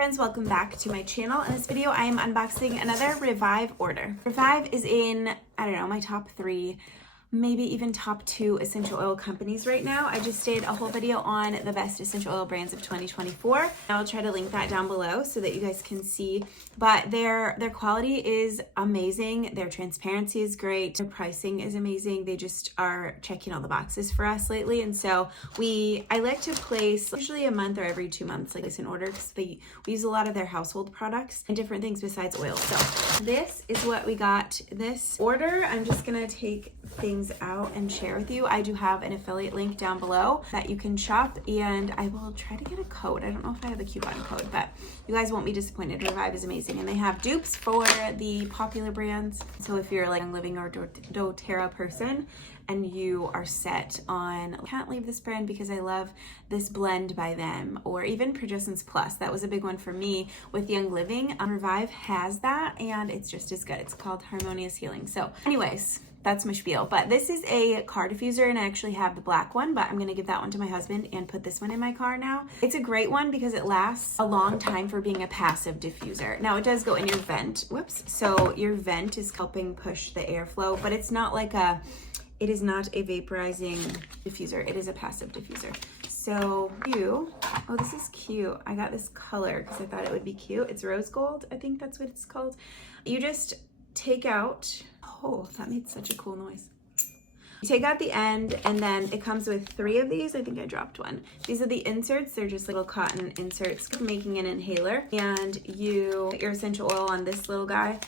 friends, welcome back to my channel. In this video, I am unboxing another Revive order. Revive is in, I don't know, my top 3, maybe even top 2 essential oil companies right now. I just did a whole video on the best essential oil brands of 2024. I'll try to link that down below so that you guys can see, but their quality is amazing. Their transparency is great. Their pricing is amazing. They just are checking all the boxes for us lately. And so I like to place usually a month or every 2 months like this in order because we use a lot of their household products and different things besides oil. So this is what we got this order. I'm just gonna take things out and share with you. I do have an affiliate link down below that you can shop, and I will try to get a code. I don't know if I have a coupon code, but you guys won't be disappointed. Revive is amazing, and they have dupes for the popular brands. So if you're like a Living or doTERRA person and you are set on can't leave this brand because I love this blend by them, or even Progescence Plus, that was a big one for me with Young Living. Revive has that and it's just as good. It's called Harmonious Healing. So anyways, that's my spiel. But this is a car diffuser, and I actually have the black one, but I'm gonna give that one to my husband and put this one in my car now. It's a great one because it lasts a long time for being a passive diffuser. Now it does go in your vent, whoops. So your vent is helping push the airflow, but it's not like it is not a vaporizing diffuser. It is a passive diffuser. So oh, this is cute. I got this color because I thought it would be cute. It's rose gold, I think that's what it's called. You just take out, oh, that made such a cool noise. You take out the end, and then it comes with 3 of these. I think I dropped one. These are the inserts. They're just little cotton inserts making an inhaler. And you put your essential oil on this little guy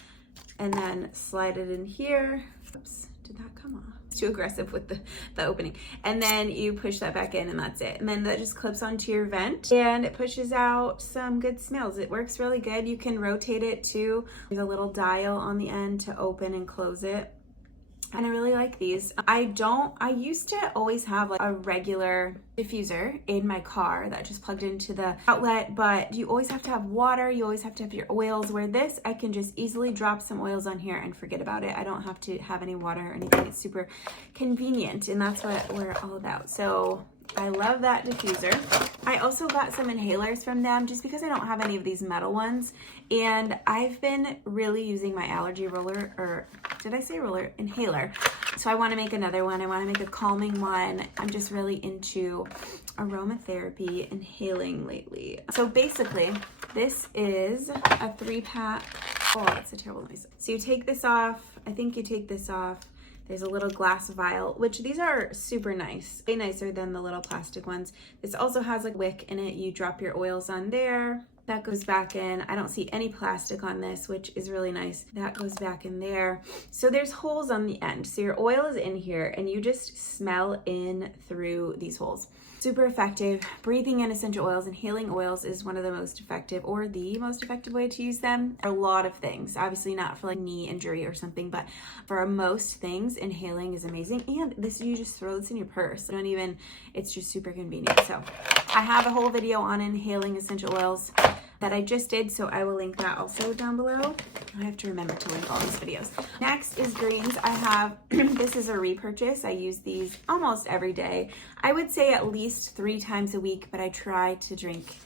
and then slide it in here. Oops, did that come off? It's too aggressive with the opening. And then you push that back in and that's it. And then that just clips onto your vent and it pushes out some good smells. It works really good. You can rotate it too. There's a little dial on the end to open and close it. And I really like these. I used to always have like a regular diffuser in my car that just plugged into the outlet, but you always have to have water, you always have to have your oils, where this, I can just easily drop some oils on here and forget about it. I don't have to have any water or anything. It's super convenient, and that's what we're all about. So I love that diffuser. I also got some inhalers from them just because I don't have any of these metal ones, and I've been really using my allergy roller, or did I say roller? Inhaler. So I want to make another one. I want to make a calming one. I'm just really into aromatherapy inhaling lately. So basically, this is a 3-pack. Oh, that's a terrible noise. So you take this off. I think you take this off. There's a little glass vial, which these are super nice, way nicer than the little plastic ones. This also has like wick in it. You drop your oils on there. That goes back in. I don't see any plastic on this, which is really nice. That goes back in there. So there's holes on the end. So your oil is in here and you just smell in through these holes. Super effective. Breathing in essential oils, inhaling oils is one of the most effective, or the most effective way to use them. A lot of things, obviously not for like knee injury or something, but for most things, inhaling is amazing. And this, you just throw this in your purse. You don't even, it's just super convenient. So I have a whole video on inhaling essential oils that I just did, so I will link that also down below. I have to remember to link all these videos. Next is greens. I have, this is a repurchase. I use these almost every day. I would say at least 3 times a week, but I try to drink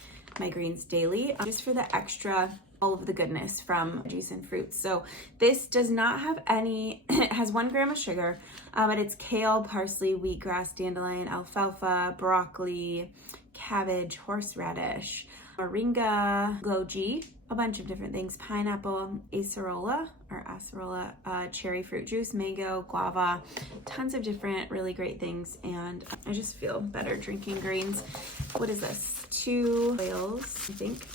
my greens daily just for the extra, all of the goodness from veggies and fruits. So this does not have any, it has 1 gram of sugar, but it's kale, parsley, wheatgrass, dandelion, alfalfa, broccoli, cabbage, horseradish, moringa, goji, a bunch of different things, pineapple, acerola, cherry fruit juice, mango, guava, tons of different really great things, and I just feel better drinking greens. What is this? 2 oils, I think.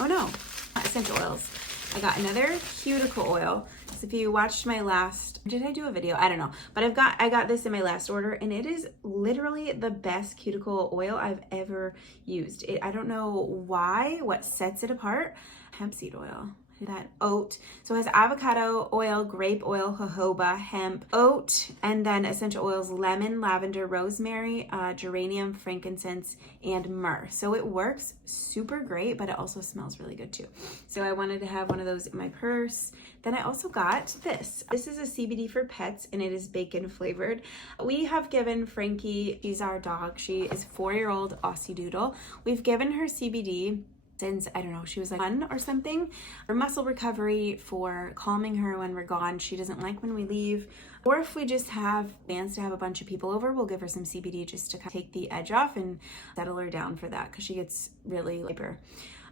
Oh no, not essential oils. I got another cuticle oil. So if you watched my last, did I do a video? I don't know, but I got this in my last order, and it is literally the best cuticle oil I've ever used. I don't know why, what sets it apart. Hemp seed oil. That oat. So it has avocado oil, grape oil, jojoba, hemp, oat, and then essential oils, lemon, lavender, rosemary, geranium, frankincense, and myrrh. So it works super great, but it also smells really good too. So I wanted to have one of those in my purse. Then I also got this. This is a CBD for pets, and it is bacon flavored. We have given Frankie, she's our dog, she is 4-year-old Aussie Doodle. We've given her CBD since, I don't know, she was like 1 or something. For muscle recovery, for calming her when we're gone. She doesn't like when we leave. Or if we just have plans to have a bunch of people over, we'll give her some CBD just to kind of take the edge off and settle her down for that, because she gets really hyper.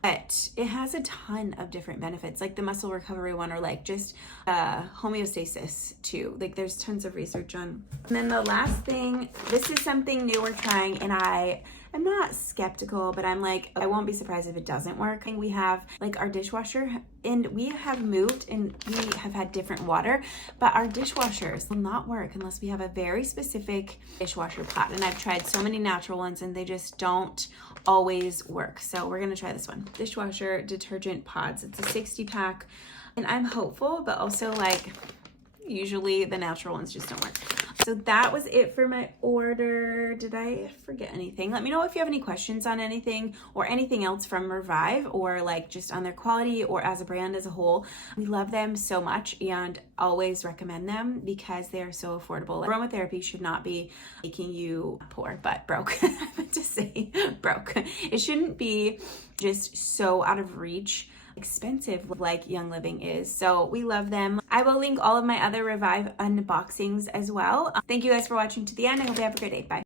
But it has a ton of different benefits, like the muscle recovery one, or like just homeostasis too. Like there's tons of research on. And then the last thing, this is something new we're trying, and I'm not skeptical, but I'm like, I won't be surprised if it doesn't work. And we have like our dishwasher, and we have moved and we have had different water, but our dishwashers will not work unless we have a very specific dishwasher pot. And I've tried so many natural ones and they just don't always work. So we're gonna try this one. Dishwasher detergent pods. It's a 60 pack, and I'm hopeful, but also like usually the natural ones just don't work. So that was it for my order. Did I forget anything? Let me know if you have any questions on anything or anything else from Revive, or like just on their quality or as a brand as a whole. We love them so much and always recommend them because they are so affordable. Aromatherapy should not be making you poor, but broke. I meant to say broke. It shouldn't be just so out of reach expensive like Young Living is. So we love them. I will link all of my other Revive unboxings as well. Thank you guys for watching to the end. I hope you have a great day. Bye.